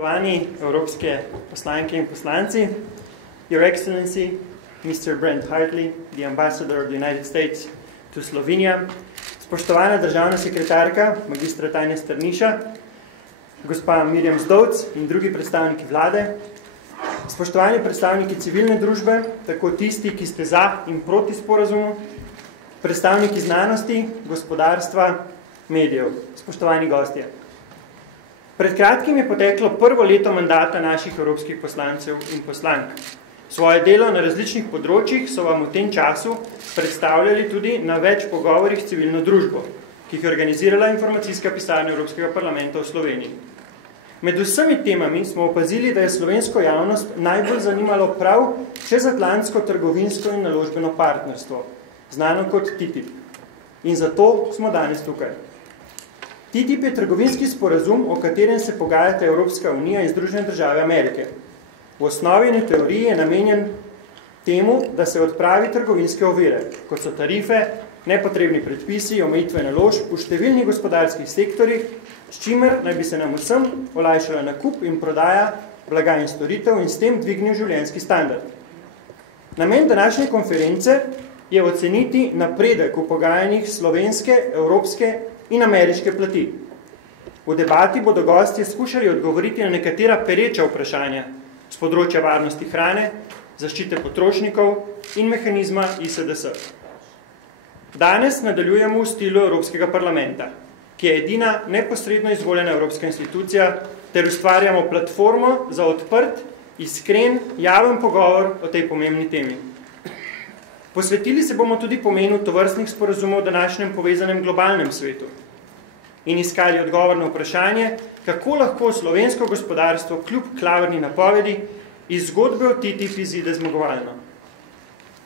Spoštovani evropske poslanke in poslanci, Your Excellency, Mr. Brent Hartley, the Ambassador of the United States to Slovenia, spoštovana državna sekretarka, magistra Tanja Strniša, gospa Mirjam Zdovc in drugi predstavniki vlade, spoštovani predstavniki civilne družbe, tako tisti, ki ste za in proti sporazumu, predstavniki znanosti, gospodarstva, medijev, spoštovani gostje. Pred kratkim je poteklo prvo leto mandata naših evropskih poslancev in poslank. Svoje delo na različnih področjih so vam v tem času predstavljali tudi na več pogovorih s civilno družbo, ki jih je organizirala informacijska pisarna Evropskega parlamenta v Sloveniji. Med vsemi temami smo opazili, da je slovensko javnost najbolj zanimalo prav čezatlantsko trgovinsko in naložbeno partnerstvo, znano kot TTIP. In zato smo danes tukaj. TTIP je trgovinski sporazum, o katerem se pogajata Evropska unija in Združene države Amerike. V osnovi in teoriji je namenjen temu, da se odpravi trgovinske ovire, kot so tarife, nepotrebni predpisi, omejitve naložb v številnih gospodarskih sektorjih, s čimer naj bi se nam vsem olajšala nakup in prodaja blaga in storitev in s tem dvignil življenjski standard. Namen današnje konference je oceniti napredek v pogajanjih slovenske, evropske in ameriške plati. V debati bodo gostje skušali odgovoriti na nekatera pereča vprašanja z področja varnosti hrane, zaščite potrošnikov in mehanizma ISDS. Danes nadaljujemo v stilu Evropskega parlamenta, ki je edina neposredno izvoljena evropska institucija, ter ustvarjamo platformo za odprt, iskren, javen pogovor o tej pomembni temi. Posvetili se bomo tudi pomenu tovrstnih sporazumov v današnjem povezanem globalnem svetu in iskali odgovor na vprašanje, kako lahko slovensko gospodarstvo kljub klavrni napovedi iz zgodbe o TTIP izide zmagovalno.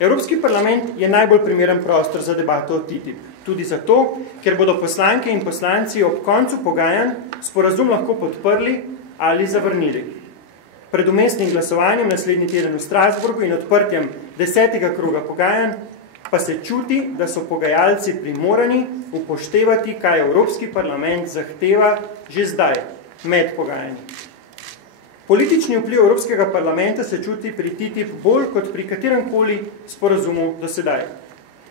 Evropski parlament je najbolj primeren prostor za debato o TTIP, tudi zato, ker bodo poslanke in poslanci ob koncu pogajanj sporazum lahko podprli ali zavrnili. Pred umestnim glasovanjem naslednji teden v Strasburgu in odprtjem 10. kroga pogajanj pa se čuti, da so pogajalci primorani upoštevati, kaj Evropski parlament zahteva že zdaj, med pogajanji. Politični vpliv Evropskega parlamenta se čuti pri TTIP bolj kot pri kateremkoli sporazumu do sedaj.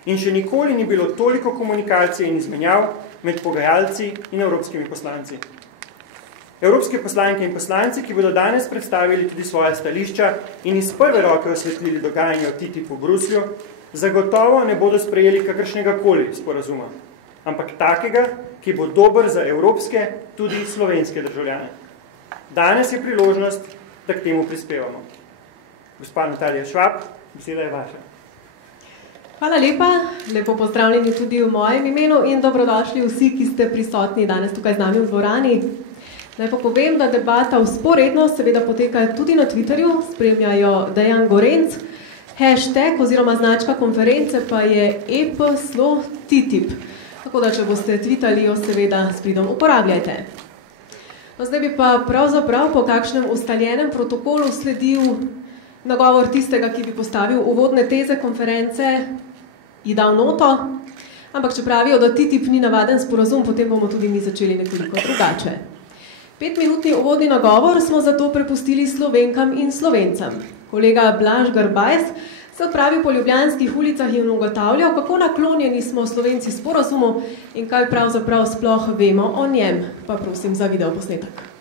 In še nikoli ni bilo toliko komunikacije in izmenjav med pogajalci in evropskimi poslanci. Evropske poslanke in poslanci, ki bodo danes predstavili tudi svoje stališča in iz prve roke osvetlili dogajanje o TTIP v Bruslju, zagotovo ne bodo sprejeli kakršnega koli sporazuma, ampak takega, ki bo dober za evropske, tudi slovenske državljane. Danes je priložnost, da k temu prispevamo. Gospa Natalija Švab, beseda je vaša. Hvala lepa, lepo pozdravljeni tudi v mojem imenu in dobrodošli vsi, ki ste prisotni danes tukaj z nami v dvorani. Naj pa povem, da debata vzporedno seveda poteka tudi na Twitterju, spremljajo Dejan Gorenc, hashtag oziroma značka konference pa je ep/TTIP. Tako da, če boste tweetali, jo seveda s pridom uporabljajte. No, zdaj bi pa pravzaprav po kakšnem ustaljenem protokolu sledil nagovor tistega, ki bi postavil uvodne teze konference, ji dal noto, ampak če pravijo, da TTIP ni navaden sporazum, potem bomo tudi mi začeli nekoliko drugače. 5-minutni uvodni nagovor smo zato prepustili Slovenkam in Slovencem. Kolega Blaž Garbajs se odpravi po ljubljanskih ulicah in ugotavljal, kako naklonjeni smo Slovenci sporazumu in kaj pravzaprav sploh vemo o njem. Pa prosim za videoposnetek.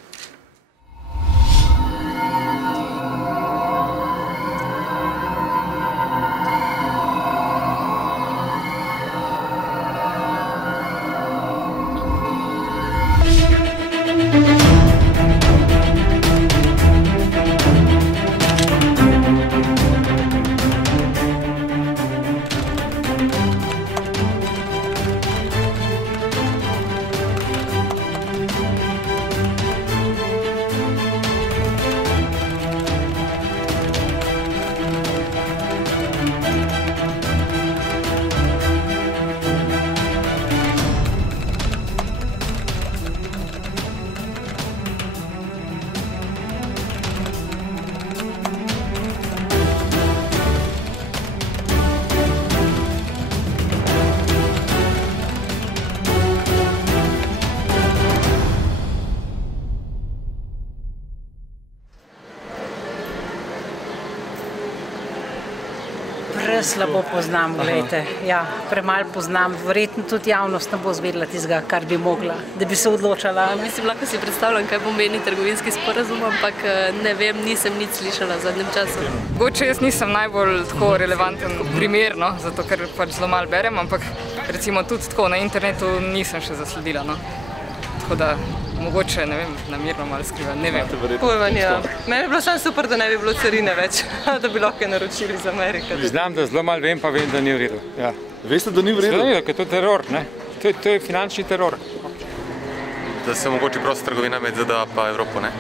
Preslabo poznam, gledajte. Ja, premalo poznam. Verjetno tudi javnost ne bo zvedela tistega, kar bi mogla, da bi se odločala. Mislim, lahko si predstavljam, kaj pomeni trgovinski sporazum, ampak ne vem, nisem nič slišala v zadnjem času. Mogoče jaz nisem najbolj tako relevanten primer, no, zato ker pač zelo malo berem, ampak recimo tudi tako na internetu nisem še zasledila. No. Tako da mogoče, ne vem, namerno malo skriva, ne vem. Pojman, ja. Meni je bilo samo super, da ne bi bilo carine več, da bi lahko naročili iz Amerike. Znam, da zelo malo vem, pa vem, da ni v redu. Ja. Veste, da ni v redu? Zelo, ker to je teror, ne? To je finančni teror. Da se mogoče prosta trgovina med ZDA pa Evropo, ne?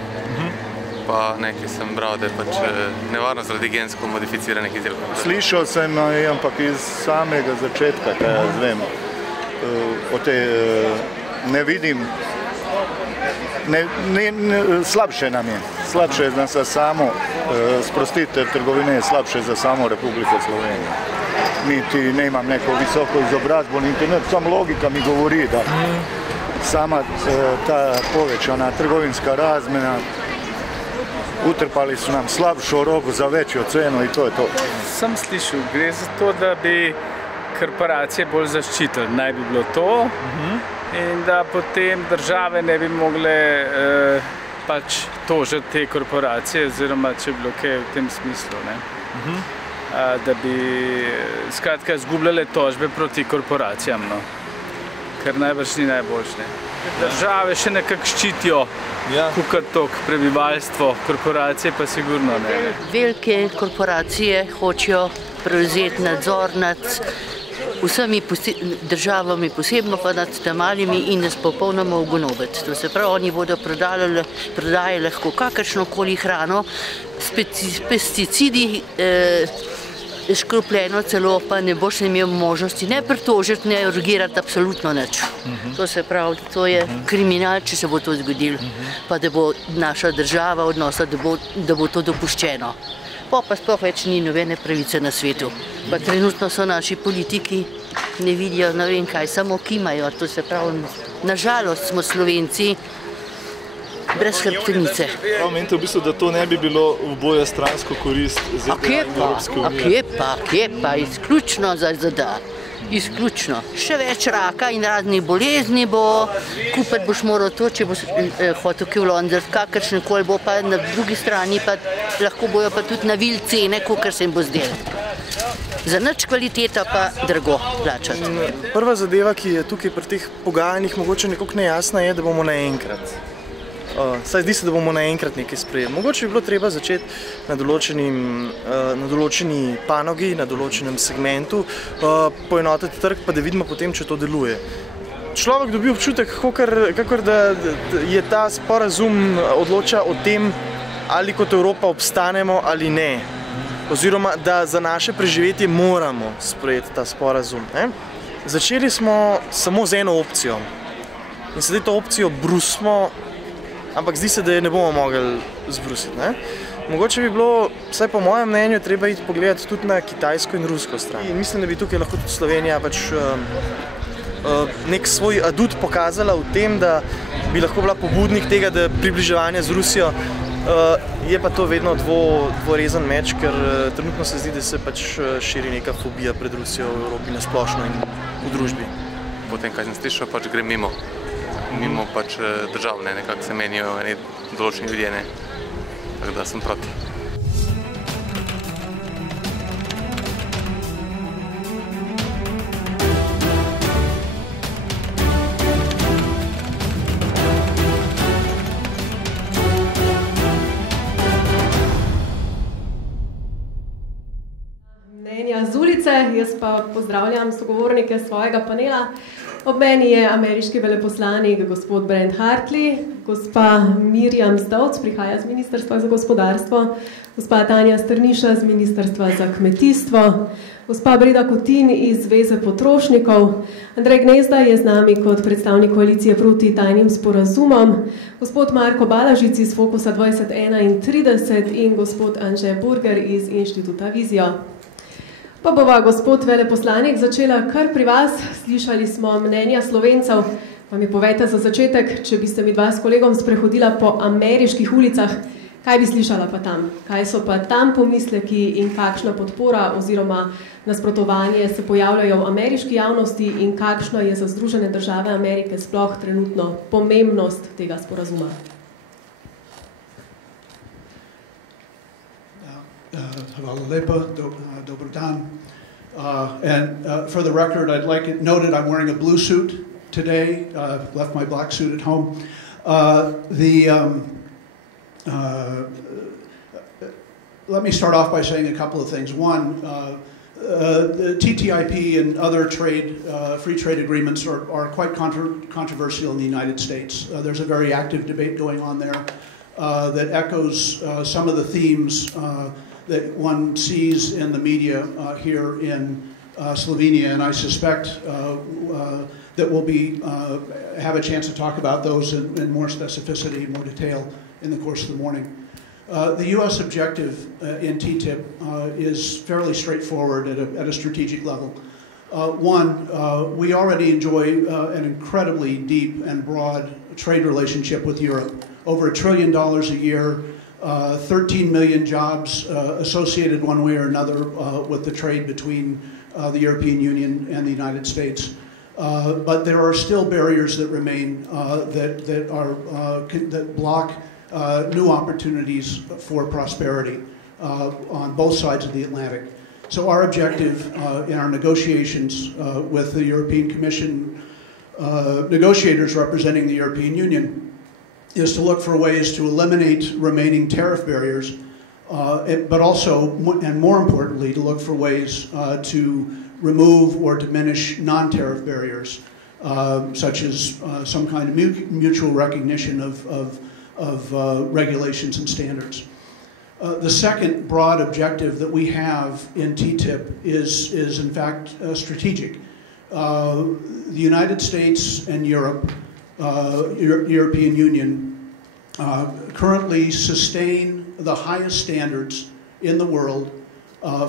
Pa nekaj sem bral, da je pač nevarno zaradi gensko modificiranih izdelkov. Slišal sem, ampak iz samega začetka, kaj jaz vem, o tej ne vidim. Slabše nam je. Slabše je za samo sprostitev trgovine, je slabše za samo Republiko Slovenijo. Niti ne imam neko visoko izobrazbo, niti ne, samo logika mi govori, da sama ta povečana trgovinska razmena utrpali su nam slabšu robu za veću cenu i to je to. Sam slišal, gre za to, da bi korporacije bolj zaščitili, naj bi bilo to. In da potem države ne bi mogle pač tožiti te korporacije, oziroma če bi bilo kaj v tem smislu. Ne? Da bi skratka izgubljale tožbe proti korporacijam, no? Kar najbrž ni najboljše. Države še nekako ščitijo kukar tok prebivalstvo, korporacije pa sigurno ne. Velike korporacije hočejo prevzeti nadzor nad vsemi državami, posebno pa nad malimi in nas popolnoma ugonobiti. To se pravi, oni bodo prodajali lahko kakršnokoli hrano, s pesticidi škropljeno celo, pa ne boš imel možnosti ne pritožiti, ne urgirati absolutno nič. To se pravi, to je kriminal, če se bo to zgodilo, pa da bo naša država odnosila, da bo to dopuščeno. Pa sploh več ni nobene pravice na svetu. Pa trenutno so naši politiki, ne vidijo, ne vem kaj, samo kimajo. To se pravi, nažalost smo Slovenci brez hrbtenice. Menite v bistvu, da to ne bi bilo v boje stransko korist ZDA in Evropske unije? Kje pa, izključno za ZDA. Izključno. Še več raka in raznih bolezni bo, kupiti boš moral to, če boš hotel kaj v London, kakršne koli bo, pa na drugi strani pa lahko bojo pa tudi navili cene, kakor se jim bo zdelo. Za nič kvaliteta pa drago plačati. Prva zadeva, ki je tukaj pri teh pogajanjih mogoče nekako nejasna, je, da bomo naenkrat. Saj zdi se, da bomo naenkrat nekaj sprejeli. Mogoče bi bilo treba začeti na določeni panogi, na določenem segmentu, poenotiti trg, pa da vidimo potem, če to deluje. Človek dobi občutek, kakor da je ta sporazum odloča o tem, ali kot Evropa obstanemo ali ne. Oziroma, da za naše preživetje moramo sprejeti ta sporazum. Začeli smo samo z eno opcijo. In sedaj to opcijo brusimo, ampak zdi se, da je ne bomo mogli zbrusiti. Mogoče bi bilo, vsaj po mojem mnenju, treba iti pogledati tudi na kitajsko in rusko stran. In mislim, da bi tukaj lahko tudi Slovenija nek svoj adut pokazala v tem, da bi lahko bila pobudnik tega, da približevanja z Rusijo. Je pa to vedno dvorezen meč, ker trenutno se zdi, da se pač širi neka fobija pred Rusijo v Evropi nasplošno in v družbi. Potem, kaj sem slišal, pač gre mimo pač držav, nekako se menijo določeni ljudje, ne. Tako da sem proti. Mnenja z ulice, jaz pa pozdravljam sogovornike svojega panela. Ob meni je ameriški veleposlanik gospod Brent Hartley, gospa Mirjam Zdovc, prihaja z Ministrstva za gospodarstvo, gospa Tanja Strniša z Ministrstva za kmetijstvo, gospa Breda Kutin iz Zveze potrošnikov, Andrej Gnezda je z nami kot predstavnik koalicije proti tajnim sporazumom, gospod Marko Balažic iz Fokusa 2031 in gospod Anže Burger iz Inštituta Vizijo. Pa bova, gospod veleposlanik, začela kar pri vas. Slišali smo mnenja Slovencev. Pa mi povejte za začetek, če biste mi dva s kolegom sprehodila po ameriških ulicah, Kaj bi slišala pa tam? Kaj so pa tam pomisleki in kakšna podpora oziroma nasprotovanje se pojavljajo v ameriški javnosti in kakšna je za Združene države Amerike sploh trenutno pomembnost tega sporazuma? Hvala lepa, dober dan. And for the record, I'd like it noted I'm wearing a blue suit today. Left my black suit at home. Let me start off by saying a couple of things. One, the TTIP and other free trade agreements are quite controversial in the United States. There's a very active debate going on there that echoes some of the themes that one sees in the media here in Slovenia, and I suspect that we'll have a chance to talk about those in more specificity, more detail in the course of the morning. The U.S. objective in TTIP is fairly straightforward at a strategic level. One, we already enjoy an incredibly deep and broad trade relationship with Europe. Over $1 trillion a year, 13 million jobs associated one way or another with the trade between the European Union and the United States. But there are still barriers that remain that block new opportunities for prosperity on both sides of the Atlantic. So our objective in our negotiations with the European Commission negotiators representing the European Union is to look for ways to eliminate remaining tariff barriers, but also, and more importantly, to look for ways to remove or diminish non-tariff barriers, such as some kind of mutual recognition of regulations and standards. The second broad objective that we have in TTIP is in fact strategic. The United States and Europe, European Union, currently sustain the highest standards in the world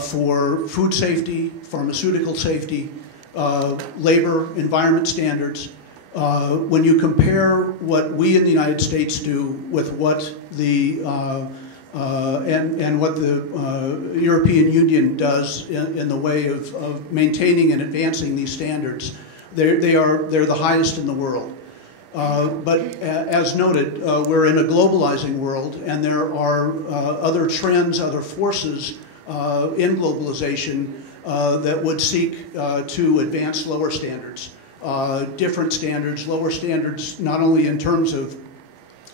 for food safety, pharmaceutical safety, labor, environment standards. When you compare what we in the United States do with what the what the European Union does in the way of maintaining and advancing these standards, they're the highest in the world. But as noted, we're in a globalizing world, and there are other trends, other forces in globalization that would seek to advance lower standards. Different standards, lower standards, not only in terms of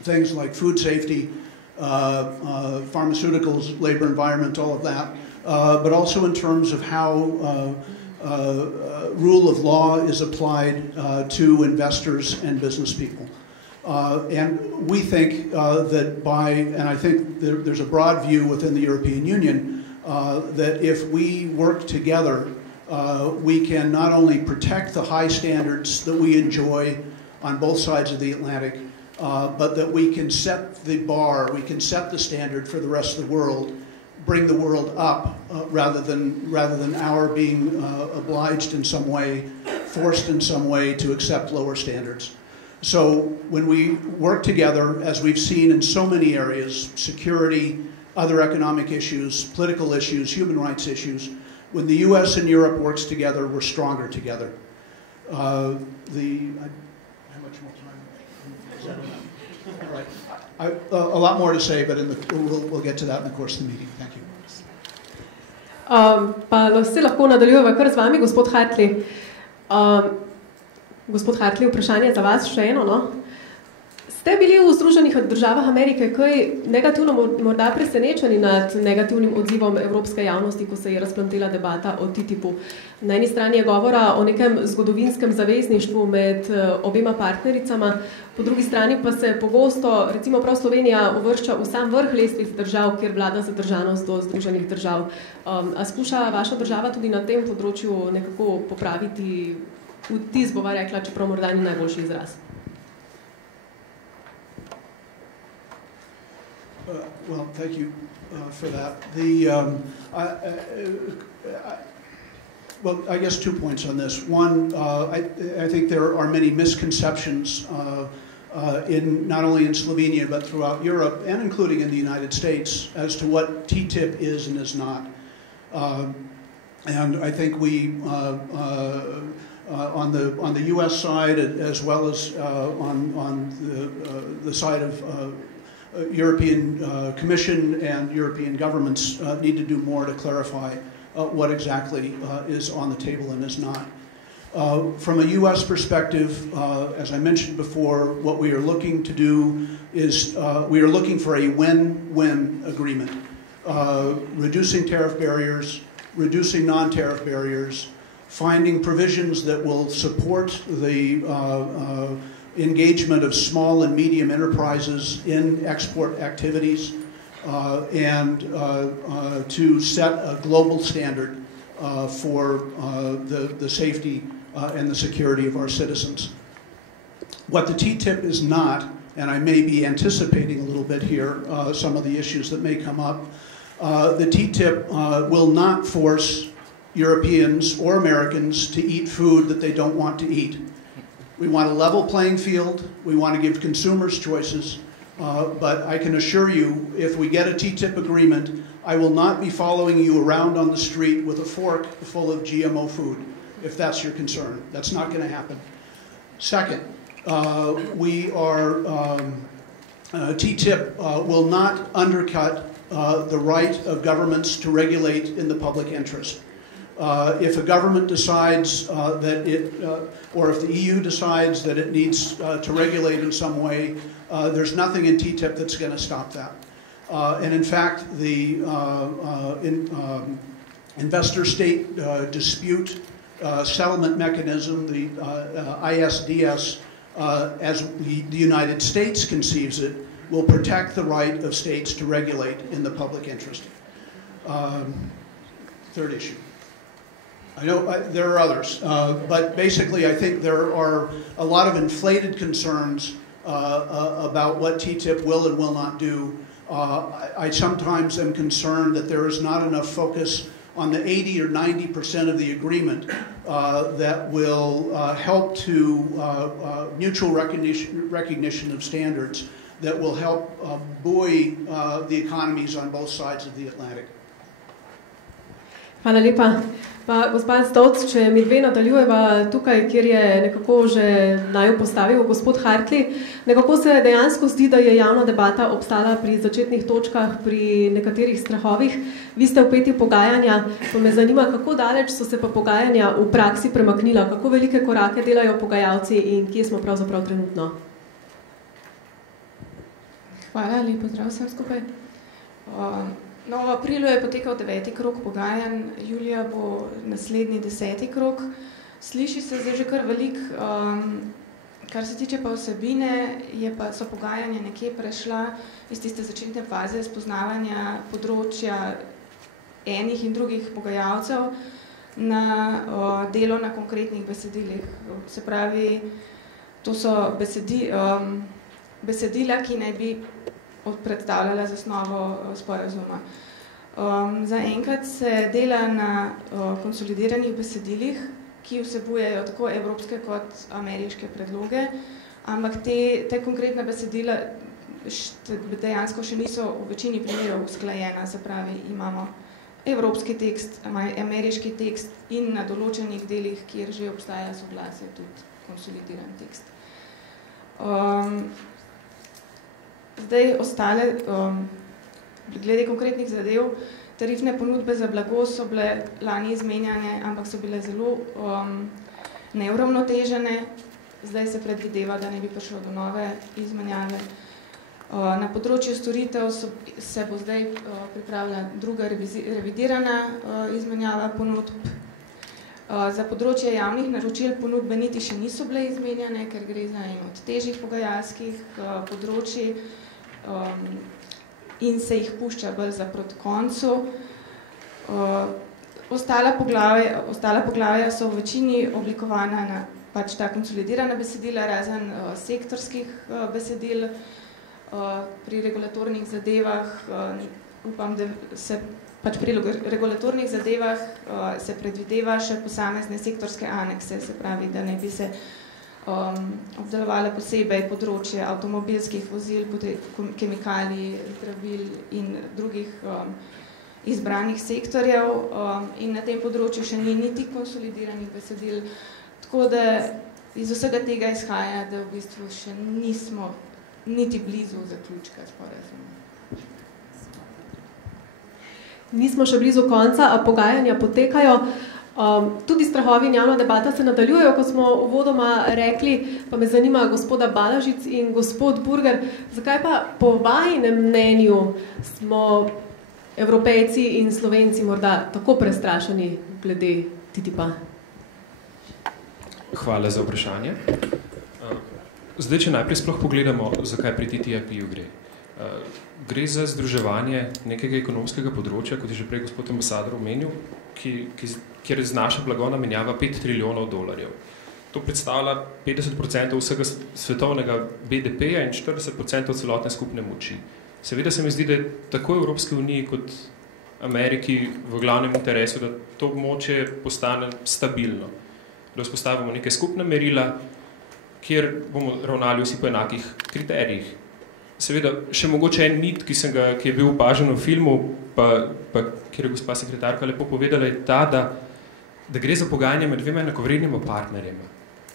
things like food safety, pharmaceuticals, labor, environment, all of that, but also in terms of how rule of law is applied to investors and business people. And we think that and I think there's a broad view within the European Union, that if we work together, we can not only protect the high standards that we enjoy on both sides of the Atlantic, but that we can set the bar, we can set the standard for the rest of the world, bring the world up rather than our being obliged in some way, forced in some way to accept lower standards. So when we work together, as we've seen in so many areas, security, other economic issues, political issues, human rights issues, when the U.S. and Europe works together, we're stronger together. How much more time? Is that enough? All right. A lot more to say, but we'll get to that in the course of the meeting. Thank you. Pa se lahko nadaljujeva kar z vami, gospod Hartley. Gospod Hartley, vprašanje za vas še eno, no? Ste bili v Združenih državah Amerike kaj negativno morda presenečeni nad negativnim odzivom evropske javnosti, ko se je razplantela debata o TTIP-u? Na eni strani je govora o nekem zgodovinskem zavezništvu med obema partnericama, po drugi strani pa se pogosto, recimo prav Slovenija, uvršča v sam vrh lestvic držav, kjer vlada zadržanost do Združenih držav. A skuša vaša država tudi na tem področju nekako popraviti vtis, bova rekla, čeprav morda ni najboljši izraz? Well, thank you for that. Well, I guess 2 points on this. One, I think there are many misconceptions not only in Slovenia but throughout Europe and including in the United States as to what TTIP is and is not. And I think we, on the U.S. side as well as on the side of European Commission and European governments need to do more to clarify what exactly is on the table and is not. From a U.S. perspective, as I mentioned before, what we are looking to do is we are looking for a win-win agreement. Reducing tariff barriers, reducing non-tariff barriers, finding provisions that will support the engagement of small and medium enterprises in export activities, and to set a global standard for the safety and the security of our citizens. What the TTIP is not, and I may be anticipating a little bit here some of the issues that may come up, the TTIP will not force Europeans or Americans to eat food that they don't want to eat. We want a level playing field. We want to give consumers choices. But I can assure you, if we get a TTIP agreement, I will not be following you around on the street with a fork full of GMO food, if that's your concern. That's not going to happen. Second, TTIP will not undercut the right of governments to regulate in the public interest. If a government decides that it, or if the EU decides that it needs to regulate in some way, there's nothing in TTIP that's going to stop that. And in fact, the investor-state dispute settlement mechanism, the ISDS, as the United States conceives it, will protect the right of states to regulate in the public interest. Third issue. I know there are others, but basically I think there are a lot of inflated concerns about what TTIP will and will not do. I sometimes am concerned that there is not enough focus on the 80 or 90% of the agreement that will help to mutual recognition of standards that will help buoy the economies on both sides of the Atlantic. Hvala lepa. Pa, gospod Stovc, če mi dve nadaljujeva tukaj, kjer je nekako že naju postavil gospod Hartley, nekako se dejansko zdi, da je javna debata obstala pri začetnih točkah, pri nekaterih strahovih. Vi ste vpeti pogajanja, pa me zanima, kako daleč so se pa pogajanja v praksi premaknila, kako velike korake delajo pogajalci in kje smo pravzaprav trenutno? Hvala, lepo zdrav vsem skupaj. No, v aprilu je potekal 9. krog pogajanj, julija bo naslednji 10. krog. Sliši se zdaj že kar veliko, kar se tiče pa vsebine, so pogajanja nekje prešla iz tiste začetne faze spoznavanja področja enih in drugih pogajalcev na delo na konkretnih besedilih. Se pravi, to so besedila, ki naj bi predstavljala zasnovo sporazuma. Zaenkrat se dela na konsolidiranih besedilih, ki vsebujejo tako evropske kot ameriške predloge, ampak te konkretna besedila dejansko še niso v večini primerov usklajena, se pravi, imamo evropski tekst, ameriški tekst in na določenih delih, kjer že obstaja soglasje, tudi konsolidiran tekst. Zdaj ostale, glede konkretnih zadev, tarifne ponudbe za blago so bile lani izmenjane, ampak so bile zelo neuravnotežene. Zdaj se predvideva, da ne bi prišlo do nove izmenjave. Na področju storitev se bo zdaj pripravila druga revidirana izmenjava ponudb. Za področje javnih naročil ponudbe niti še niso bile izmenjane, ker gre za eno od težjih pogajalskih področij in se jih pušča bolj za proti koncu. Ostala poglavja so v večini oblikovana na pač ta konsolidirana besedila, razen sektorskih besedil. Pri regulatornih zadevah, upam, da se pač pri regulatornih zadevah se predvideva še posamezne sektorske anekse, se pravi, da ne bi se obdelovale posebej področje avtomobilskih vozil, kemikalij, zdravil in drugih izbranih sektorjev in na tem področju še ni niti konsolidiranih besedil. Tako da iz vsega tega izhaja, da v bistvu še nismo niti blizu zaključka sporazuma. Nismo še blizu konca, a pogajanja potekajo. Tudi strahovi in javna debata se nadaljujejo, kot smo uvodoma rekli, pa me zanima gospoda Balažic in gospod Burger, zakaj pa po vajinem mnenju smo Evropejci in Slovenci morda tako prestrašeni glede TTIP-a? Hvala za vprašanje. Zdaj, če najprej sploh pogledamo, zakaj pri TTIP-u gre. Gre za združevanje nekega ekonomskega področja, kot je že prej gospod ambasador omenil, kjer znaša blagovna menjava $5 trilijonov. To predstavlja 50% vsega svetovnega BDP-ja in 40% celotne skupne moči. Seveda se mi zdi, da je tako Evropske unije kot Ameriki v glavnem interesu, da to območje postane stabilno, da vzpostavimo neke skupne merila, kjer bomo ravnali vsi po enakih kriterijih. Seveda, še mogoče en mit, ki je bil opažen v filmu, pa kjer je gospa sekretarka lepo povedala, je ta, da gre za pogajanje med dvema enakovrednima partnerjema.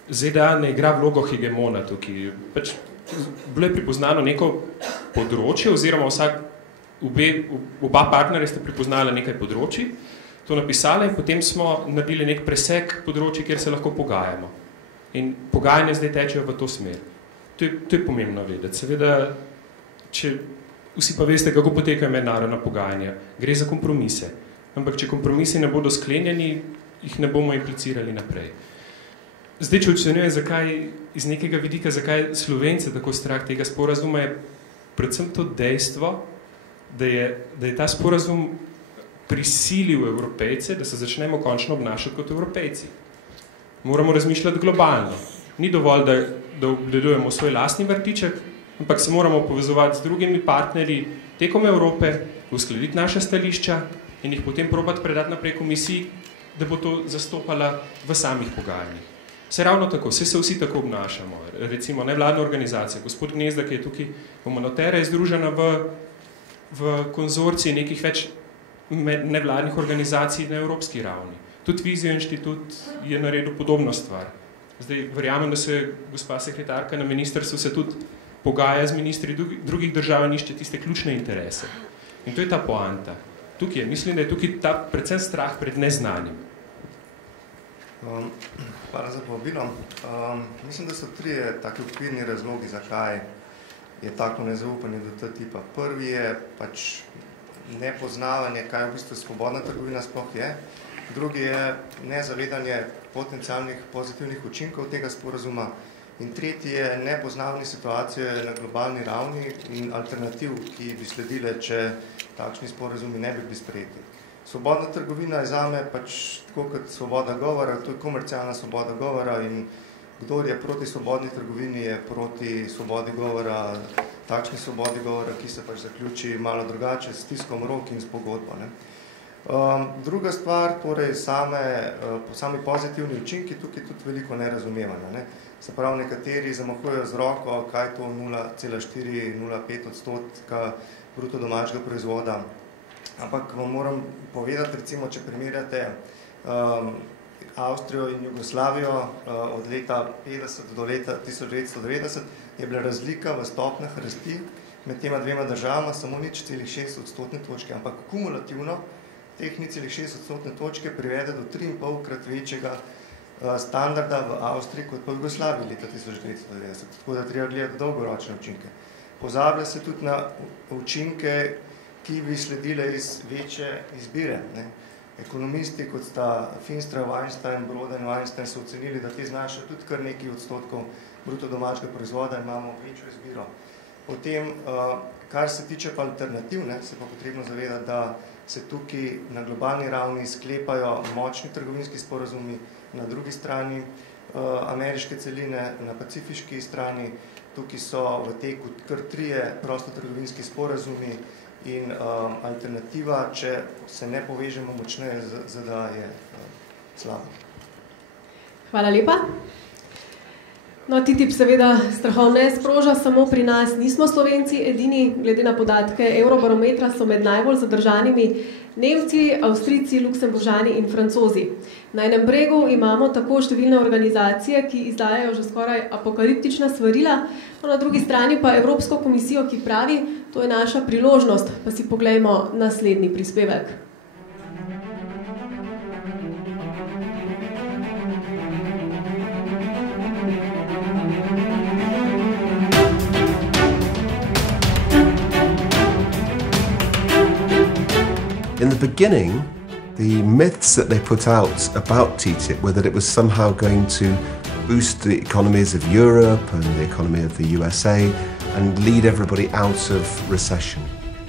ZDA ne igra vlogo hegemona tukaj. Bilo je pripoznano neko področje, oziroma oba partnerja sta pripoznala nekaj področji, to napisala in potem smo naredili nek presek področji, kjer se lahko pogajamo. In pogajanja zdaj tečejo v to smer. To je pomembno vedeti. Seveda, vsi pa veste, kako potekajo mednarodna pogajanja. Gre za kompromise. Ampak, če kompromisi ne bodo sklenjeni, jih ne bomo implicirali naprej. Zdaj, če ocenjujem, iz nekega vidika, zakaj Slovence tako strah tega sporazuma, je predvsem to dejstvo, da je ta sporazum prisilil Evropejce, da se začnemo končno obnašati kot Evropejci. Moramo razmišljati globalno. Ni dovolj, da obledujemo svoj lastni vrtiček, ampak se moramo povezovati z drugimi partnerji tekom Evrope, uskladiti naša stališča in jih potem probati predati naprej komisiji, da bo to zastopala v samih pogajanjih. Se ravno tako, se vsi tako obnašamo. Recimo nevladna organizacija, gospod Gnezda, ki je tukaj, Monotera je združena v konzorciji nekih več nevladnih organizacij na evropski ravni. Tudi Vizijo inštitut je naredil podobno stvar. Zdaj, verjamem, da se gospa sekretarka na ministrstvu se tudi pogaja z ministri drugih držav in išče tiste ključne interese. In to je ta poanta. Mislim, da je tukaj ta predvsem strah pred neznanim. Hvala za povabilo. Mislim, da so 3 taki okvirni razlogi, zakaj je tako nezaupanje do TTIP-a. Prvi je nepoznavanje, kaj v bistvu svobodna trgovina sploh je. Drugi je nezavedanje potencialnih pozitivnih učinkov tega sporazuma. In tretji je nepoznavanje situacije na globalni ravni in alternativ, ki bi sledile, če takšni sporazumi ne bi bili sprejeti. Svobodna trgovina je zame tako kot svoboda govora, to je komercialna svoboda govora in kdor je proti svobodni trgovini, je proti svobodi govora, takšni svobodi govora, ki se zaključi malo drugače, s stiskom rok in s pogodbo. Druga stvar, torej sami pozitivni učinki, tukaj tudi veliko nerazumevanja. Se pravi, nekateri zamahujejo z roko, kaj je to 0,4-0,5% bruto domačega proizvoda. Ampak vam moram povedati, recimo, če primerjate Avstrijo in Jugoslavijo od leta 50 do leta 1990, je bila razlika v stopnjah rasti med tema dvema državama samo 0,6 odstotne točke, ampak kumulativno teh 0,6 odstotne točke privede do 3,5-krat večjega standarda v Avstriji kot pa v Jugoslaviji leta 1990. Tako da treba gledati dolgoročne učinke. Pozablja se tudi na učinke, ki bi sledile iz večje izbire. Ekonomisti, kot sta Finstra, Weinstein, Broden, Weinstein, so ocenili, da ti znašajo tudi kar nekaj odstotkov bruto domačega proizvoda in imamo večjo izbiro. Potem, kar se tiče pa alternativ, se pa potrebno zavedati, da se tukaj na globalni ravni sklepajo močni trgovinski sporazumi, na drugi strani ameriške celine, na pacifiški strani, tukaj so v teku kar 3 prostotrgovinski sporazumi in alternativa, če se ne povežemo močneje z ZDA, je slaba. Hvala lepa. No, TTIP seveda strahov ne sproža, samo pri nas nismo Slovenci edini, glede na podatke Eurobarometra so med najbolj zadržanimi Nemci, Avstrijci, Luksemburžani in Francozi. Na enem bregu imamo tako številne organizacije, ki izdajajo že skoraj apokaliptična svarila, no, na drugi strani pa Evropsko komisijo, ki pravi, to je naša priložnost, pa si poglejmo naslednji prispevek. In the beginning, the myths that they put out about TTIP were that it was somehow going to boost the economies of Europe and the economy of the USA and lead everybody out of recession.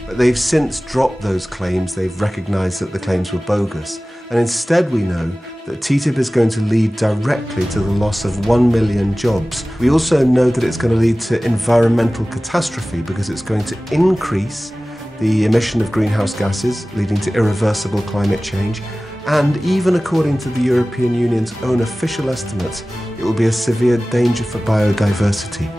But they've since dropped those claims. They've recognized that the claims were bogus. And instead we know that TTIP is going to lead directly to the loss of 1 million jobs. We also know that it's going to lead to environmental catastrophe because it's going to increase the emission of greenhouse gases, leading to irreversible climate change, and even according to the European Union's own official estimates, it will be a severe danger for biodiversity.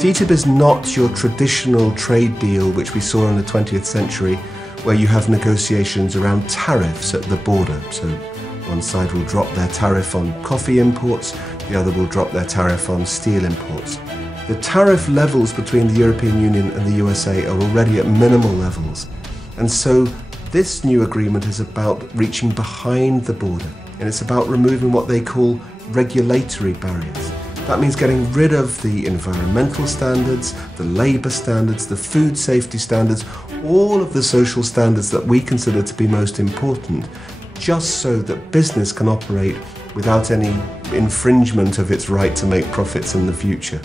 TTIP is not your traditional trade deal which we saw in the 20th century, where you have negotiations around tariffs at the border. So one side will drop their tariff on coffee imports, the other will drop their tariff on steel imports. The tariff levels between the European Union and the USA are already at minimal levels. And so this new agreement is about reaching behind the border, and it's about removing what they call regulatory barriers. That means getting rid of the environmental standards, the labour standards, the food safety standards, all of the social standards that we consider to be most important, just so that business can operate without any infringement of its right to make profits in the future.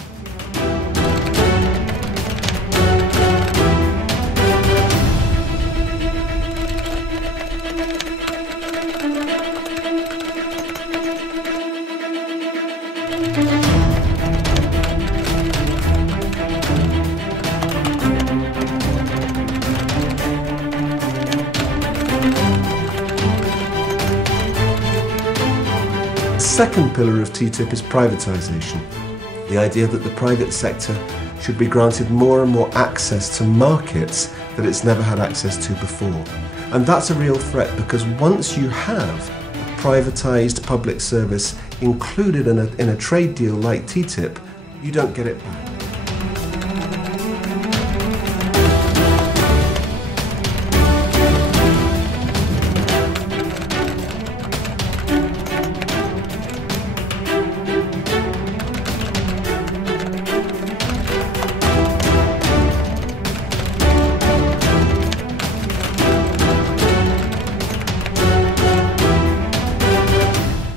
The second pillar of TTIP is privatisation. The idea that the private sector should be granted more and more access to markets that it's never had access to before. And that's a real threat, because once you have a privatised public service included in a trade deal like TTIP, you don't get it back.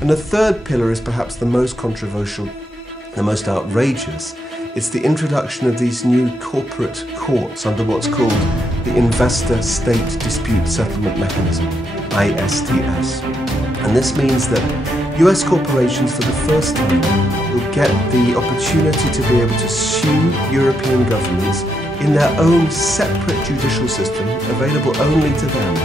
And the third pillar is perhaps the most controversial, the most outrageous. It's the introduction of these new corporate courts under what's called the Investor State Dispute Settlement Mechanism, ISDS. And this means that US corporations for the first time will get the opportunity to be able to sue European governments in their own separate judicial system, available only to them,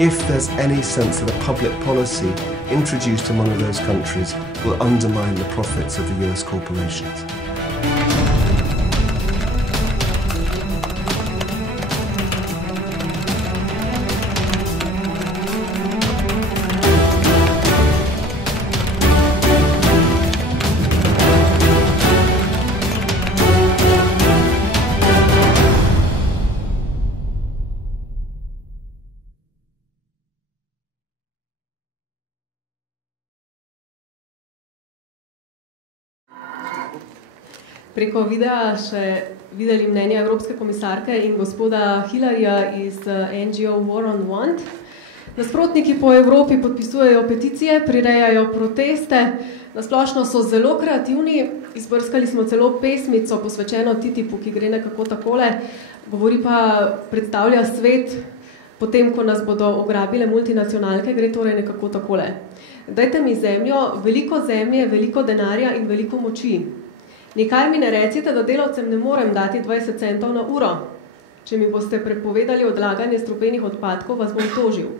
if there's any sense that a public policy introduced in one of those countries will undermine the profits of the US corporations. preko videa še videli mnenja Evropske komisarke in gospoda Hillaryja iz NGO War on Want. Nasprotniki po Evropi podpisujejo peticije, prirejajo proteste, nasplošno so zelo kreativni, izbrskali smo celo pesmico posvečeno TTIP-u, ki gre nekako takole, govori pa, predstavlja svet, potem, ko nas bodo ugrabile multinacionalke, gre torej nekako takole. Dajte mi zemljo, veliko zemlje, veliko denarja in veliko moči. Nikar mi ne recite, da delavcem ne morem dati 20 centov na uro. Če mi boste prepovedali odlaganje strupenih odpadkov, vas bom tožil.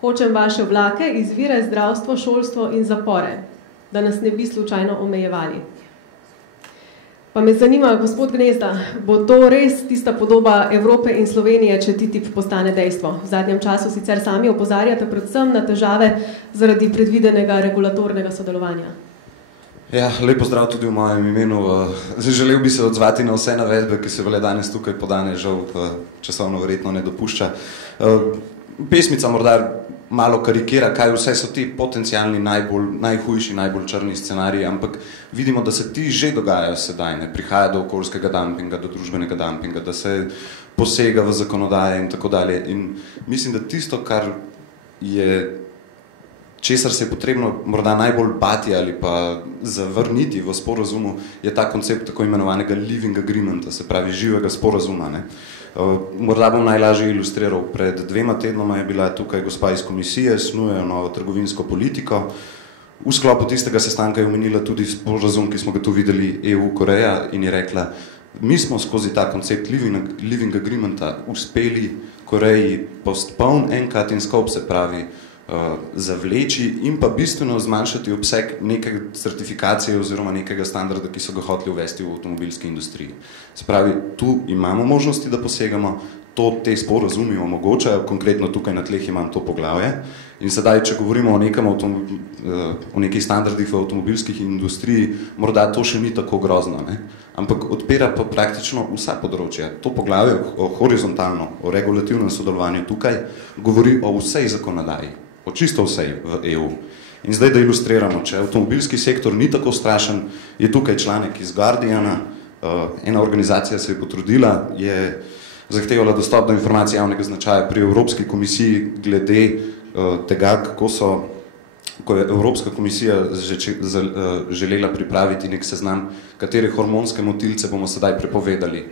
Hočem vaše vlake, izvire, zdravstvo, šolstvo in zapore, da nas ne bi slučajno omejevali. Pa me zanima, gospod Gnezda, bo to res tista podoba Evrope in Slovenije, če TTIP postane dejstvo? V zadnjem času sicer sami opozarjate predvsem na težave zaradi predvidenega regulatornega sodelovanja. Ja, lep pozdrav tudi v mojem imenu. Želel bi se odzvati na vse navedbe, ki se bile danes tukaj podane, žal časovno verjetno ne dopušča. Pesmica morda malo karikira, kaj vse so ti potencialni najhujši, najbolj črni scenariji, ampak vidimo, da se ti že dogajajo sedaj. Ne? Prihaja do okoljskega dumpinga, do družbenega dumpinga, da se posega v zakonodaje in tako dalje. In mislim, da tisto, kar je česar se je potrebno morda najbolj bati ali pa zavrniti v sporazumu, je ta koncept tako imenovanega living agreementa, se pravi živega sporazuma. Ne? Morda bom najlažje ilustriral. Pred 2 tednoma je bila tukaj gospa iz komisije, snujejo novo trgovinsko politiko. V sklopu tistega sestanka je omenila tudi sporazum, ki smo ga tu videli, EU-Koreja, in je rekla, mi smo skozi ta koncept living agreementa uspeli Koreji postpone and cut in scope, se pravi zavleči in pa bistveno zmanjšati obseg neke certifikacije oziroma nekega standarda, ki so ga hoteli uvesti v avtomobilski industriji. Se pravi, tu imamo možnosti, da posegamo, to te sporazumi omogočajo, konkretno tukaj na tleh imam to poglavje. In sedaj, če govorimo o nekih standardih v avtomobilskih industriji, morda to še ni tako grozno, ne? Ampak odpira pa praktično vsa področja. To poglavje horizontalno, o regulativnem sodelovanju tukaj, govori o vsej zakonodaji, o čisto vsej v EU. In zdaj, da ilustriramo, če avtomobilski sektor ni tako strašen, je tukaj članek iz Guardiana, ena organizacija se je potrudila, je zahtevala dostop do informacij javnega značaja pri Evropski komisiji glede tega, ko je Evropska komisija želela pripraviti nek seznam, katere hormonske motilce bomo sedaj prepovedali.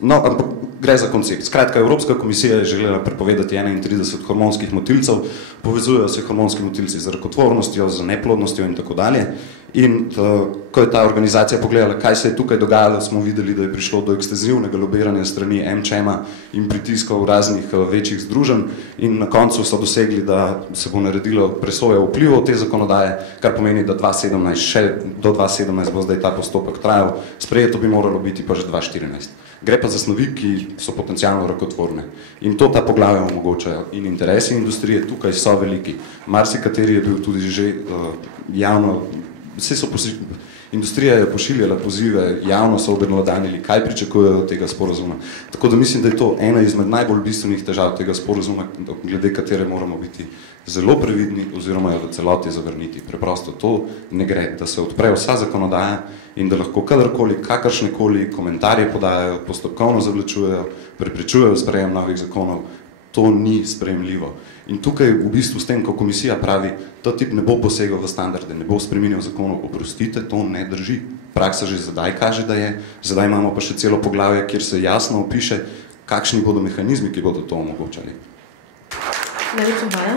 No, ampak gre za koncept. Skratka, Evropska komisija je želela prepovedati 31 hormonskih motilcev, povezujejo se hormonski motilci z rakotvornostjo, z neplodnostjo in tako dalje. In ko je ta organizacija pogledala, kaj se je tukaj dogajalo, smo videli, da je prišlo do ekstenzivnega lobiranja strani MČM-a in pritiskov raznih večjih združenj in na koncu so dosegli, da se bo naredilo presoja vplivov te zakonodaje, kar pomeni, da do 2017 bo zdaj ta postopek trajal, sprejeto bi moralo biti pa že 2014. Gre pa za snovi, ki so potencialno rakotvorne. In to ta poglavja omogočajo. In interesi industrije tukaj so veliki. Marsikateri je bil tudi že javno, industrija je pošiljala pozive, javno so obelodanili, kaj pričakujejo od tega sporazuma. Tako da mislim, da je to ena izmed najbolj bistvenih težav tega sporazuma, glede katere moramo biti zelo previdni oziroma jo v celoti zavrniti. Preprosto to ne gre, da se odpre vsa zakonodaja in da lahko kadarkoli, kakršnekoli komentarje podajajo, postopkovno zavlačujejo, preprečujejo sprejem novih zakonov. To ni sprejemljivo. In tukaj v bistvu s tem, ko komisija pravi, ta tip ne bo posegal v standarde, ne bo spremenil zakonov, oprostite, to ne drži. Praksa že zdaj kaže, da je. Zdaj imamo pa še celo poglavje, kjer se jasno opiše, kakšni bodo mehanizmi, ki bodo to omogočali. Najlepša hvala.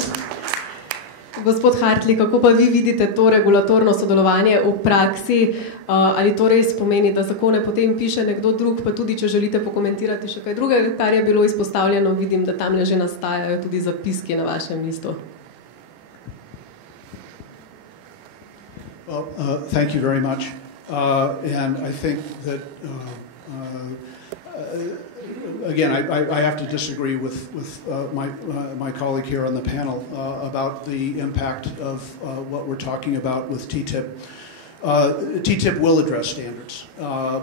Gospod Hartley, kako pa vi vidite to regulatorno sodelovanje v praksi? Ali to res pomeni, da zakone potem piše nekdo drug, pa tudi, če želite pokomentirati še kaj drugega, kar je bilo izpostavljeno, vidim, da tamle že nastajajo tudi zapiski na vašem listu. Well, thank you very much. And I think that again, I have to disagree with my colleague here on the panel about the impact of what we're talking about with TTIP. TTIP will address standards,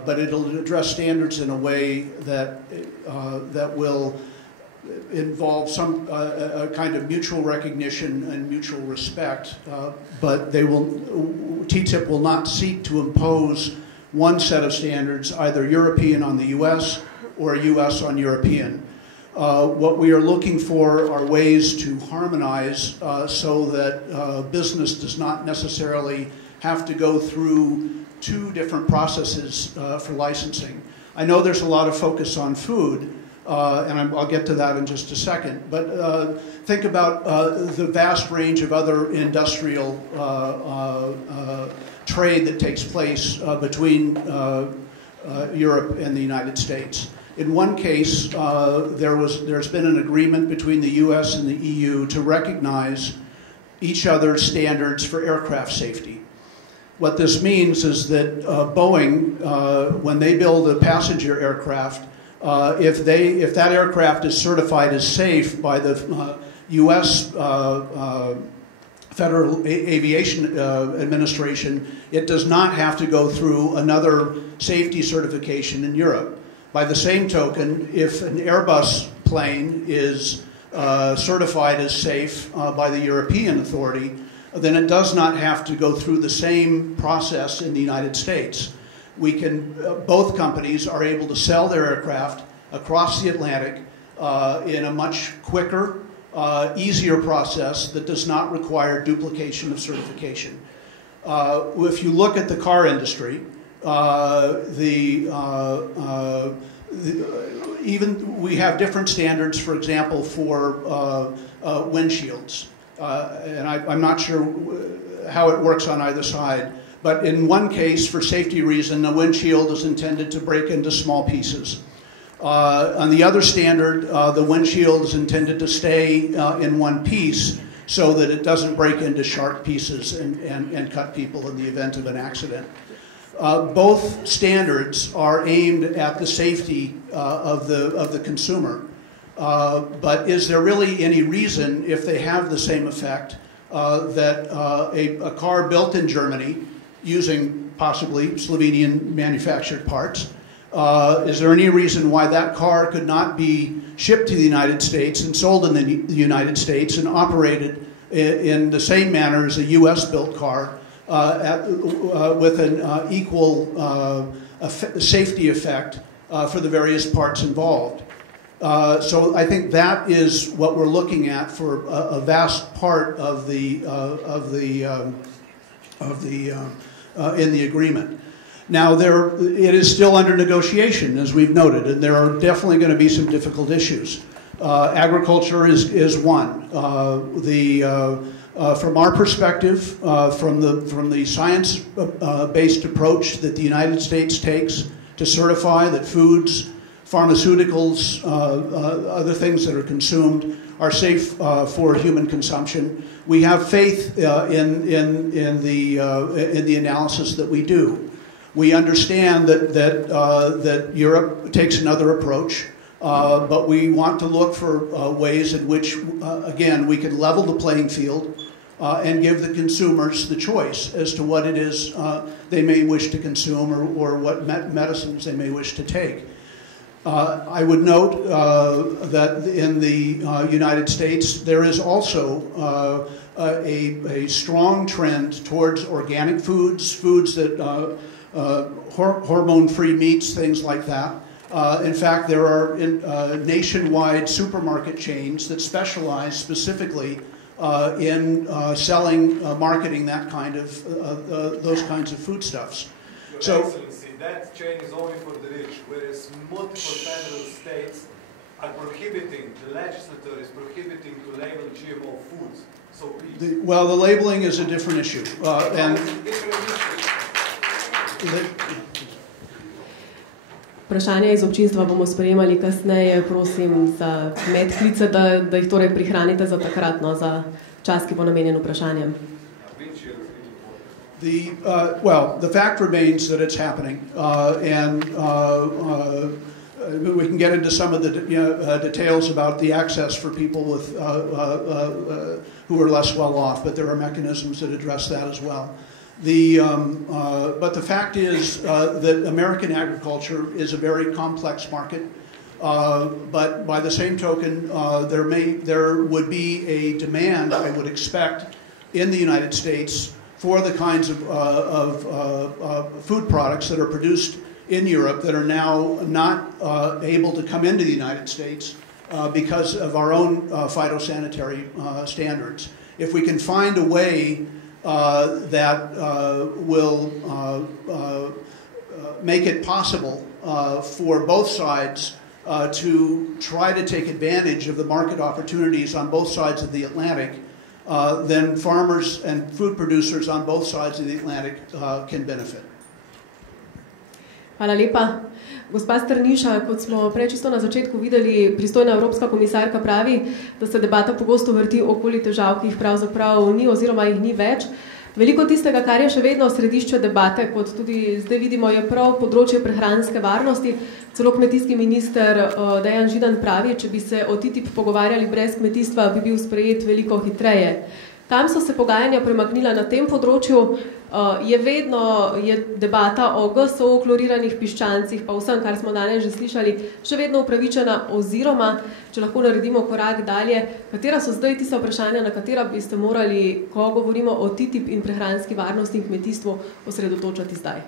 but it'll address standards in a way that will involve some a kind of mutual recognition and mutual respect, but TTIP will not seek to impose one set of standards, either European on the US or US on European. What we are looking for are ways to harmonize so that business does not necessarily have to go through two different processes for licensing. I know there's a lot of focus on food, and I'll get to that in just a second, but think about the vast range of other industrial trade that takes place between Europe and the United States. In one case, there's been an agreement between the US and the EU to recognize each other's standards for aircraft safety. What this means is that Boeing, when they build a passenger aircraft, if that aircraft is certified as safe by the US Federal Aviation Administration, it does not have to go through another safety certification in Europe. By the same token, if an Airbus plane is certified as safe by the European authority, then it does not have to go through the same process in the United States. Both companies are able to sell their aircraft across the Atlantic in a much quicker, easier process that does not require duplication of certification. If you look at the car industry, even we have different standards, for example, for windshields. And I'm not sure how it works on either side, but in one case, for safety reason, the windshield is intended to break into small pieces. On the other standard, the windshield is intended to stay in one piece so that it doesn't break into sharp pieces and cut people in the event of an accident. Both standards are aimed at the safety of the consumer. But is there really any reason, if they have the same effect, that a car built in Germany using possibly Slovenian manufactured parts, is there any reason why that car could not be shipped to the United States and sold in the United States and operated in the same manner as a US built car with an equal safety effect for the various parts involved? So I think that is what we're looking at for a vast part of the in the agreement. Now it is still under negotiation, as we've noted, and there are definitely going to be some difficult issues. Agriculture is one. From our perspective, from the science-based approach that the United States takes to certify that foods, pharmaceuticals, other things that are consumed are safe for human consumption, we have faith in the analysis that we do. We understand that Europe takes another approach, but we want to look for ways in which, again, we can level the playing field and give the consumers the choice as to what it is they may wish to consume or what medicines they may wish to take. I would note that in the United States there is also a strong trend towards organic foods, foods that hormone-free meats, things like that. In fact, there are nationwide supermarket chains that specialize specifically in selling, marketing that kind of those kinds of foodstuffs. Your So, Excellency, that chain is only for the rich, whereas multiple federal states are prohibiting, the legislature is prohibiting to label GMO foods. So please. well, the labeling is a different issue, and Vprašanja iz občinstva bomo sprejemali kasneje, prosim za medklice, da jih torej prihranite za takrat, no, za čas, ki bo namenjen vprašanjem. The fact remains that it's happening, and we can get into some of the details about the access for people with who are less well off, but there are mechanisms that address that as well. But the fact is that American agriculture is a very complex market. But by the same token, there would be a demand, I would expect, in the United States for the kinds of food products that are produced in Europe that are now not able to come into the United States because of our own phytosanitary standards. If we can find a way that will make it possible for both sides to try to take advantage of the market opportunities on both sides of the Atlantic, then farmers and food producers on both sides of the Atlantic can benefit. Hvala lepa. Gospa Strniša, kot smo prečisto na začetku videli, pristojna Evropska komisarka pravi, da se debata pogosto vrti okoli težav, ki jih pravzaprav ni oziroma jih ni več. Veliko tistega, kar je še vedno središče debate, kot tudi zdaj vidimo, je prav področje prehranske varnosti. Celo kmetijski minister Dejan Židan pravi, če bi se o TTIP pogovarjali brez kmetijstva, bi bil sprejet veliko hitreje. Kam so se pogajanja premaknila na tem področju? Je debata o GSO, kloriranih piščancih, pa vsem, kar smo danes že slišali, še vedno upravičena oziroma, če lahko naredimo korak dalje, katera so zdaj tista vprašanja, na katera biste morali, ko govorimo o TTIP in prehranski varnosti in kmetijstvu, osredotočati zdaj?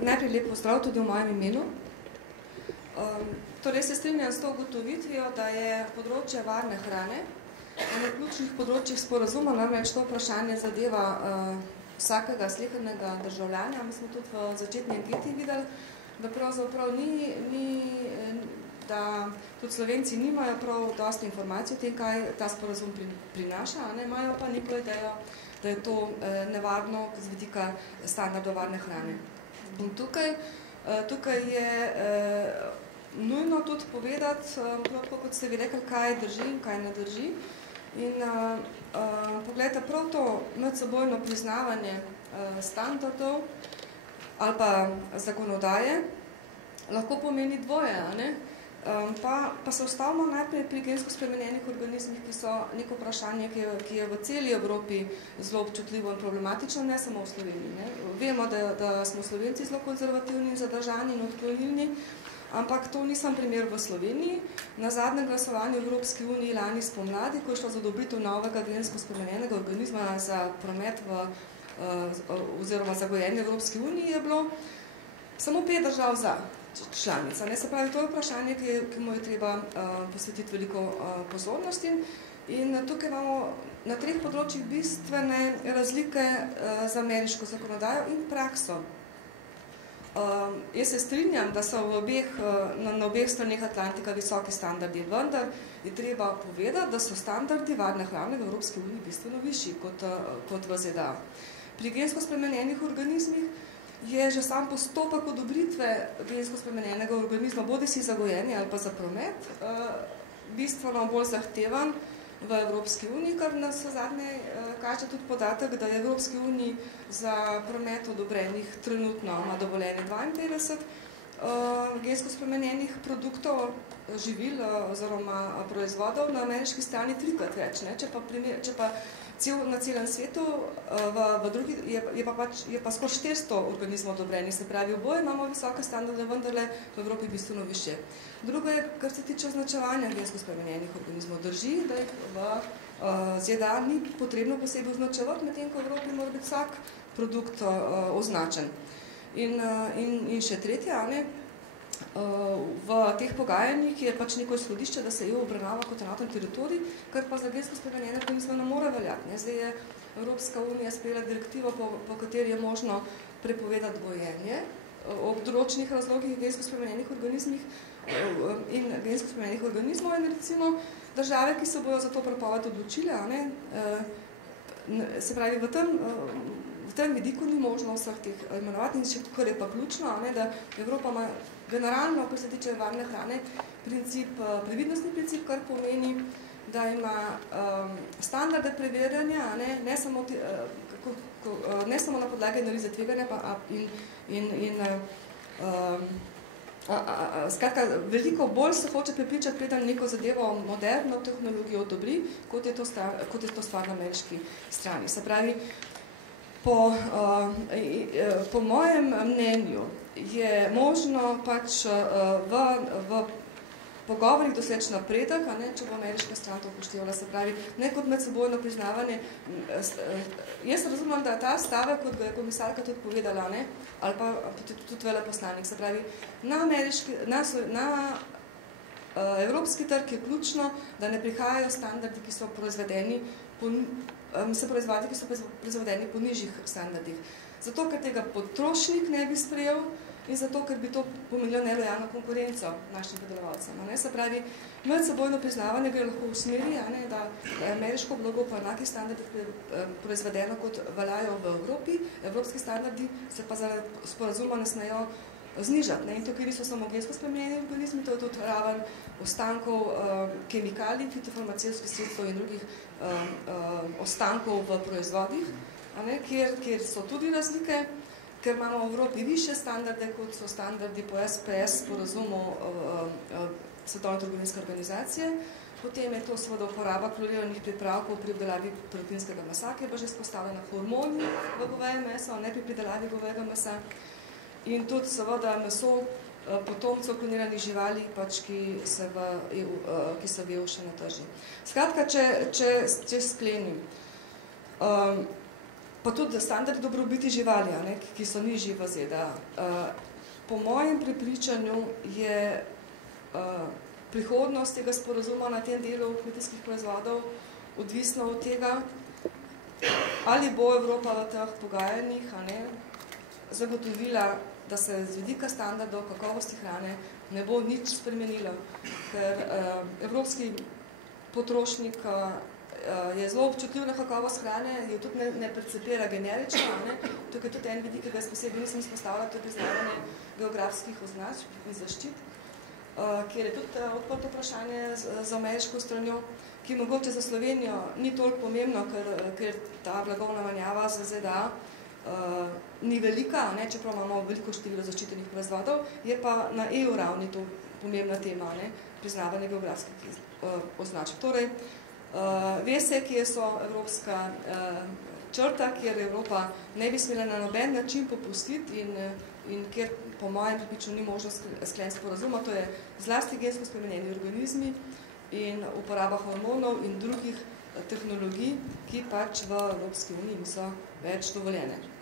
Najprej lep pozdrav tudi v mojem imenu. Torej se strinjam s to ugotovitvijo, da je področje varne hrane eno ključnih področjih sporazuma, namreč to vprašanje zadeva vsakega slehernega državljanja. Mi smo tudi v začetni anketi videli, da pravzaprav da tudi Slovenci nimajo prav dosti informacij o tem, kaj ta sporazum prinaša, imajo pa neko idejo, da je to nevarno z vidika standardov varne hrane. In tukaj je nujno tudi povedati, kot ste vi rekli, kaj drži in kaj ne drži. In pogledajte, prav to medsebojno priznavanje standardov ali pa zakonodaje lahko pomeni dvoje, pa se ustavimo najprej pri gensko spremenjenih organizmih, ki so neko vprašanje, ki je v celi Evropi zelo občutljivo in problematično, ne samo v Sloveniji. Vemo, da smo Slovenci zelo konzervativni in zadržani in odklonilni, ampak to nisem primer v Sloveniji. Na zadnjem glasovanju v Evropski uniji lani spomladi, ko je šlo za odobritev novega gensko spremenjenega organizma za promet oziroma za gojenje v Evropski uniji, je bilo samo 5 držav za članica. Se pravi, to je vprašanje, ki mu je treba posvetiti veliko pozornosti. In tukaj imamo na 3 področjih bistvene razlike z ameriško zakonodajo in prakso. Jaz se strinjam, da so na obeh straneh Atlantika visoki standardi, vendar je treba povedati, da so standardi varne hrane v Evropski uniji bistveno višji kot v ZDA. Pri gensko spremenjenih organizmih je že sam postopek odobritve gensko spremenjenega organizma, bodisi za gojenje ali pa za promet, bistveno bolj zahtevan v Evropski uniji, kar nas zadnje kaže tudi podatek, da je v Evropski uniji za promet odobrenih trenutno ima dovoljenje 52 gensko spremenjenih produktov, živil oziroma proizvodov, na ameriški strani 3-krat več. Če pa na celem svetu je pa skoraj 400 organizmov odobrenih, se pravi, oboje imamo visoke standarde, vendarle v Evropi bistveno više. Drugo je, kar se tiče označevanja gensko spremenjenih organizmov. Drži, da jih v ZDA ni potrebno posebej označevati, medtem ko v Evropi mora biti vsak produkt označen. In še tretje, v teh pogajanjih je pač neko izhodišče, da se EU obravnava kot enoten teritorij, kar pa za gensko spremenjene organizme ne more veljati. Zdaj je Evropska unija sprejela direktivo, po kateri je možno prepovedati gojenje ob določenih razlogih gensko spremenjenih organizmih in gensko spremenjenih organizmov in recimo države, ki se bojo za to prepoved odločile, se pravi, v tem vidiku ni možno vseh teh imenovati in še kar je pa ključno, da Evropa ima generalno, ko se tiče varne hrane, previdnostni princip, kar pomeni, da ima standarde preverjanja, ne samo na podlagi analize tveganja skratka, veliko bolj se hoče prepričati, preden neko zadevo moderno tehnologijo odobri, kot je to stvar na ameriški strani. Se pravi, po mojem mnenju je možno pač v pogovorih doseči napredek, če bo ameriška stran to upoštevala, se pravi, ne kot medsebojno priznavanje. Jaz razumem, da ta stavek, kot ga je komisarka tudi povedala, ali pa tudi veleposlanik, se pravi, na evropski trg je ključno, da ne prihajajo standardi, ki so proizvedeni po nižjih standardih. Zato, ker tega potrošnik ne bi sprejel in zato, ker bi to pomenilo nelojalno konkurenco našim predelovalcem. Se pravi, medsebojno priznavanje gre lahko v smeri, da je ameriško blago po enakih standardih proizvedeno, kot veljajo v Evropi. Evropski standardi se pa zaradi sporazuma ne smejo znižati. In tukaj niso samo gensko spremenjeni organizmi, to je tudi raven ostankov kemikalij, fitofarmacevtskih sredstev in drugih ostankov v proizvodih, kjer so tudi razlike, ker imamo v Evropi više standarde, kot so standardi po SPS, sporazumu Svetovne trgovinske organizacije. Potem je to seveda uporaba kloriranih pripravkov pri obdelavi proteinskega mesa, ki je pa že izpostavljena hormoni v govejem mesu, ne pri pridelavi govejega mesa. In tudi seveda meso potomcev kloniranih živali, ki se v EU še ne trži. Skratka, če sklenim, pa tudi standardi dobrobiti živali, ki so nižji v ZDA. Po mojem prepričanju je prihodnost tega sporazuma na tem delu kmetijskih proizvodov odvisna od tega, ali bo Evropa v teh pogajanjih zagotovila, da se z vidika standardov kakovosti hrane ne bo nič spremenilo, ker evropski potrošnik je zelo občutljiv na kakovost hrane, jo tudi ne percepira generično. Tukaj tudi en vidik, ki ga posebej nisem izpostavila, to je priznavanje geografskih označb in zaščit, kjer je tudi odprto vprašanje z ameriško stranjo, ki mogoče za Slovenijo ni toliko pomembno, ker ta blagovna menjava za ZDA ni velika, čeprav imamo veliko število zaščitenih proizvodov, je pa na EU ravni to pomembna tema, priznavanje geografskih označb. Torej, ve se, kje so evropska črta, kjer Evropa ne bi smela na noben način popustiti in kjer po mojem prepričanju ni možno skleniti sporazuma, to je zlasti gensko spremenjeni organizmi in uporaba hormonov in drugih tehnologij, ki pač v Evropski uniji niso več dovoljene.